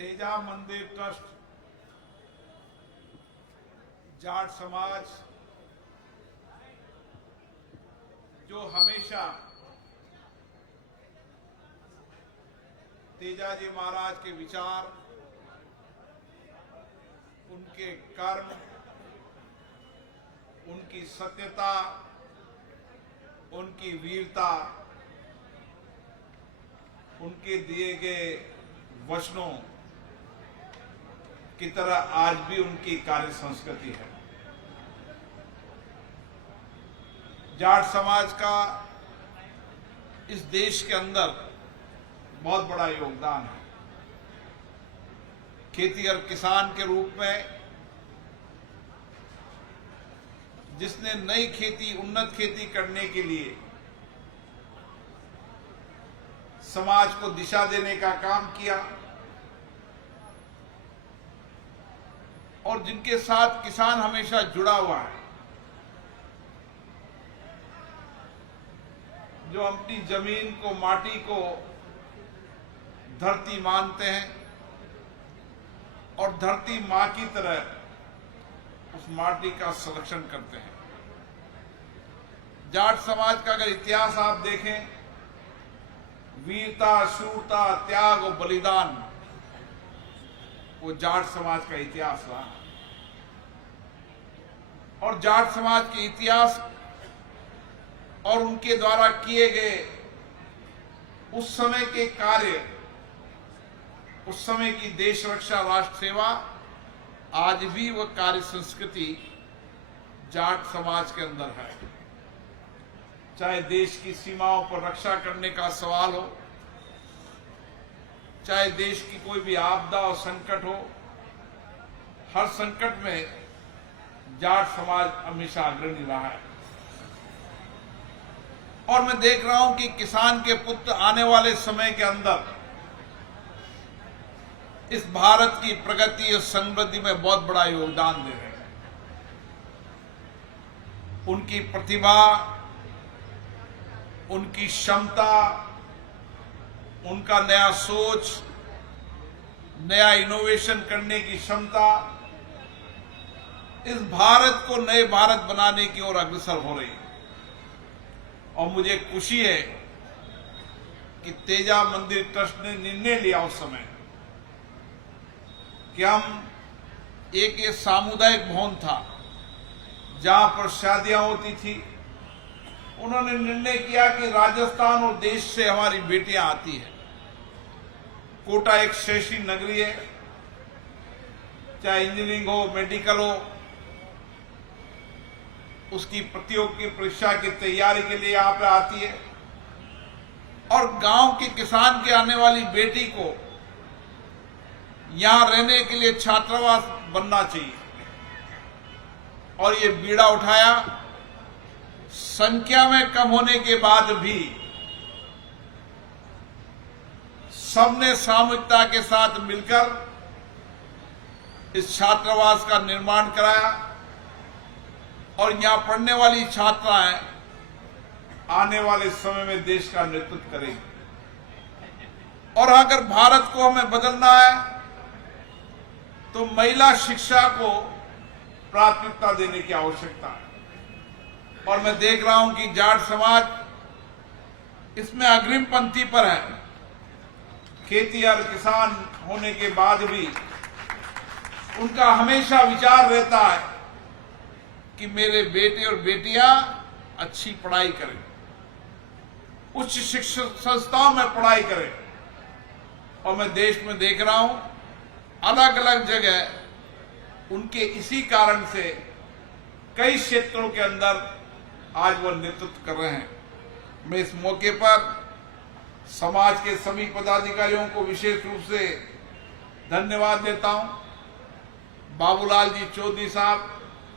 तेजा मंदिर ट्रस्ट जाट समाज जो हमेशा तेजाजी महाराज के विचार, उनके कर्म, उनकी सत्यता, उनकी वीरता, उनके दिए गए वचनों की तरह आज भी उनकी कार्य संस्कृति है। जाट समाज का इस देश के अंदर बहुत बड़ा योगदान है। खेती और किसान के रूप में जिसने नई खेती, उन्नत खेती करने के लिए समाज को दिशा देने का काम किया और जिनके साथ किसान हमेशा जुड़ा हुआ है, जो अपनी जमीन को, माटी को धरती मानते हैं और धरती मां की तरह उस माटी का संरक्षण करते हैं। जाट समाज का अगर इतिहास आप देखें, वीरता, शूरता, त्याग और बलिदान, वो जाट समाज का इतिहास रहा। और जाट समाज के इतिहास और उनके द्वारा किए गए उस समय के कार्य, उस समय की देश रक्षा, राष्ट्र सेवा, आज भी वह कार्य संस्कृति जाट समाज के अंदर है। चाहे देश की सीमाओं पर रक्षा करने का सवाल हो, चाहे देश की कोई भी आपदा और संकट हो, हर संकट में जाट समाज हमेशा अग्रणी रहा है। और मैं देख रहा हूं कि किसान के पुत्र आने वाले समय के अंदर इस भारत की प्रगति और समृद्धि में बहुत बड़ा योगदान दे रहे हैं। उनकी प्रतिभा, उनकी क्षमता, उनका नया सोच, नया इनोवेशन करने की क्षमता इस भारत को नए भारत बनाने की ओर अग्रसर हो रही है। और मुझे खुशी है कि तेजा मंदिर ट्रस्ट ने निर्णय लिया उस समय कि हम एक ये सामुदायिक भवन था जहां पर शादियां होती थी। उन्होंने निर्णय किया कि राजस्थान और देश से हमारी बेटियां आती हैं। कोटा एक शैक्षिक नगरी है, चाहे इंजीनियरिंग हो, मेडिकल हो, उसकी प्रतियोगी परीक्षा की तैयारी के लिए यहां पे आती है। और गांव के किसान के आने वाली बेटी को यहां रहने के लिए छात्रावास बनना चाहिए। और ये बीड़ा उठाया। संख्या में कम होने के बाद भी सबने सामूहिकता के साथ मिलकर इस छात्रावास का निर्माण कराया। और यहां पढ़ने वाली छात्राएं आने वाले समय में देश का नेतृत्व करेंगी। और अगर भारत को हमें बदलना है तो महिला शिक्षा को प्राथमिकता देने की आवश्यकता है। और मैं देख रहा हूं कि जाट समाज इसमें अग्रिम पंक्ति पर है। खेती और किसान होने के बाद भी उनका हमेशा विचार रहता है कि मेरे बेटे और बेटियां अच्छी पढ़ाई करें, उच्च शिक्षा संस्थाओं में पढ़ाई करें। और मैं देश में देख रहा हूं अलग अलग जगह उनके इसी कारण से कई क्षेत्रों के अंदर आज वह नेतृत्व कर रहे हैं। मैं इस मौके पर समाज के सभी पदाधिकारियों को विशेष रूप से धन्यवाद देता हूं। बाबूलाल जी चौधरी साहब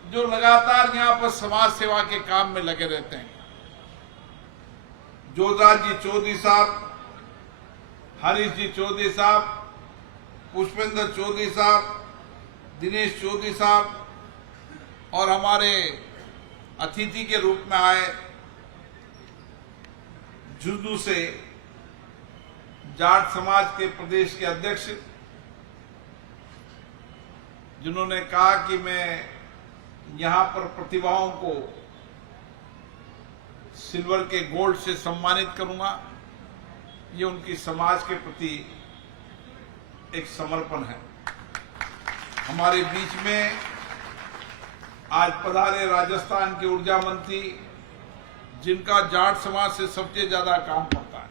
जो लगातार यहां पर समाज सेवा के काम में लगे रहते हैं, जोधराज जी चौधरी साहब, हरीश जी चौधरी साहब, पुष्पेंद्र चौधरी साहब, दिनेश चौधरी साहब और हमारे अतिथि के रूप में आए झुंझुनू से जाट समाज के प्रदेश के अध्यक्ष जिन्होंने कहा कि मैं यहां पर प्रतिभाओं को सिल्वर के गोल्ड से सम्मानित करूंगा, ये उनकी समाज के प्रति एक समर्पण है। हमारे बीच में आज पधारे राजस्थान के ऊर्जा मंत्री, जिनका जाट समाज से सबसे ज्यादा काम पड़ता है।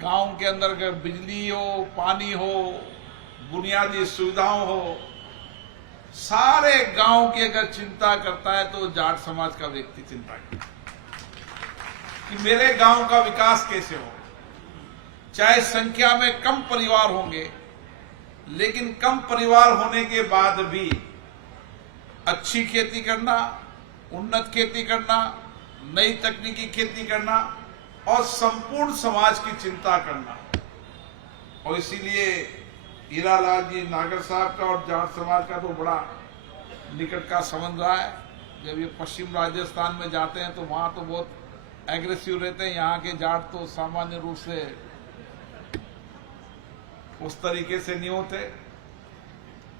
गांव के अंदर अगर बिजली हो, पानी हो, बुनियादी सुविधाओं हो, सारे गांव की अगर चिंता करता है तो जाट समाज का व्यक्ति चिंता करता है कि मेरे गांव का विकास कैसे हो। चाहे संख्या में कम परिवार होंगे, लेकिन कम परिवार होने के बाद भी अच्छी खेती करना, उन्नत खेती करना, नई तकनीकी खेती करना और संपूर्ण समाज की चिंता करना। और इसीलिए हीरालाल जी नागर साहब का और जाट समाज का तो बड़ा निकट का संबंध रहा है। जब ये पश्चिम राजस्थान में जाते हैं तो वहां तो बहुत एग्रेसिव रहते हैं, यहाँ के जाट तो सामान्य रूप से उस तरीके से नहीं होते।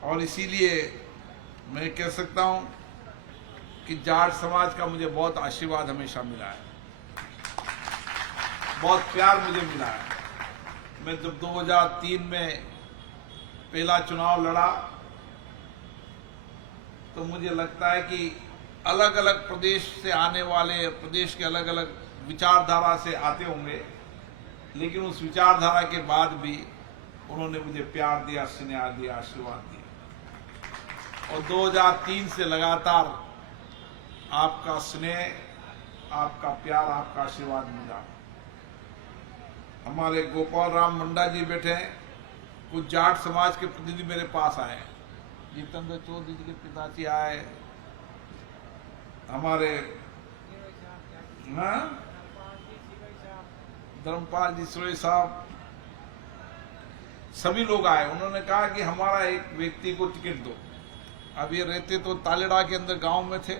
और इसीलिए मैं कह सकता हूं कि जाट समाज का मुझे बहुत आशीर्वाद हमेशा मिला है, बहुत प्यार मुझे मिला है। मैं जब 2003 में पहला चुनाव लड़ा तो मुझे लगता है कि अलग अलग प्रदेश से आने वाले, प्रदेश के अलग अलग विचारधारा से आते होंगे, लेकिन उस विचारधारा के बाद भी उन्होंने मुझे प्यार दिया, स्नेह दिया, आशीर्वाद दिया। और 2003 से लगातार आपका स्नेह, आपका प्यार, आपका आशीर्वाद मिला। हमारे गोपाल राम मुंडा जी बैठे हैं, कुछ जाट समाज के प्रतिनिधि मेरे पास आए, जितेंद्र चौधरी जी के पिताजी आए, हमारे धर्मपाल जी सुरेश साहब, सभी लोग आए। उन्होंने कहा कि हमारा एक व्यक्ति को टिकट दो। अब ये रहते तो तालेड़ा के अंदर गांव में थे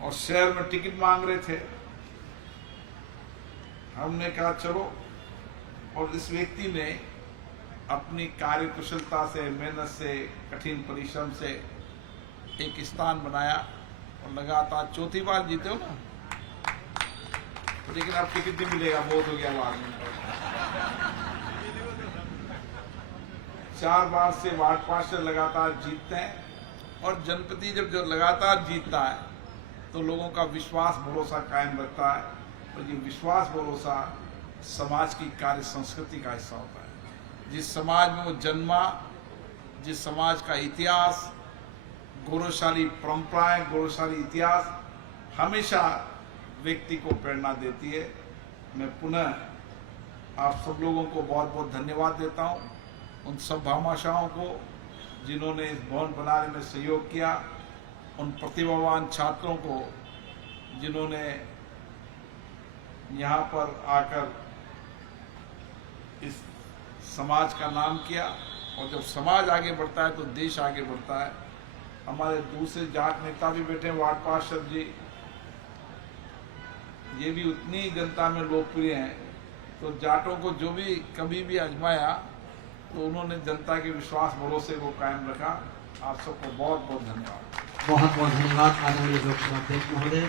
और शहर में टिकट मांग रहे थे। हमने कहा चलो, और इस व्यक्ति ने अपनी कार्य कुशलता से, मेहनत से, कठिन परिश्रम से एक स्थान बनाया और लगातार चौथी बार जीते हो ना, लेकिन अब टिकट नहीं मिलेगा, बहुत हो गया वार्ड में। 4 बार से वार्ड पार्षद लगातार जीतते हैं और जनप्रति जब जो लगातार जीतता है तो लोगों का विश्वास भरोसा कायम रहता है। और ये विश्वास भरोसा समाज की कार्य संस्कृति का हिस्सा होता है। जिस समाज में वो जन्मा, जिस समाज का इतिहास, गौरवशाली परंपराएं, गौरवशाली इतिहास हमेशा व्यक्ति को प्रेरणा देती है। मैं पुनः आप सब लोगों को बहुत बहुत धन्यवाद देता हूं, उन सब भामाशाहों को जिन्होंने इस भवन बनाने में सहयोग किया, उन प्रतिभावान छात्रों को जिन्होंने यहाँ पर आकर इस समाज का नाम किया। और जब समाज आगे बढ़ता है तो देश आगे बढ़ता है। हमारे दूसरे जाट नेता भी बैठे, वार्ड पार्षद जी, ये भी उतनी जनता में लोकप्रिय हैं। तो जाटों को जो भी कभी भी आजमाया तो उन्होंने जनता के विश्वास भरोसे को कायम रखा। आप सबको बहुत बहुत धन्यवाद। बहुत बहुत धन्यवाद आदरणीय लोकसभा अध्यक्ष महोदय।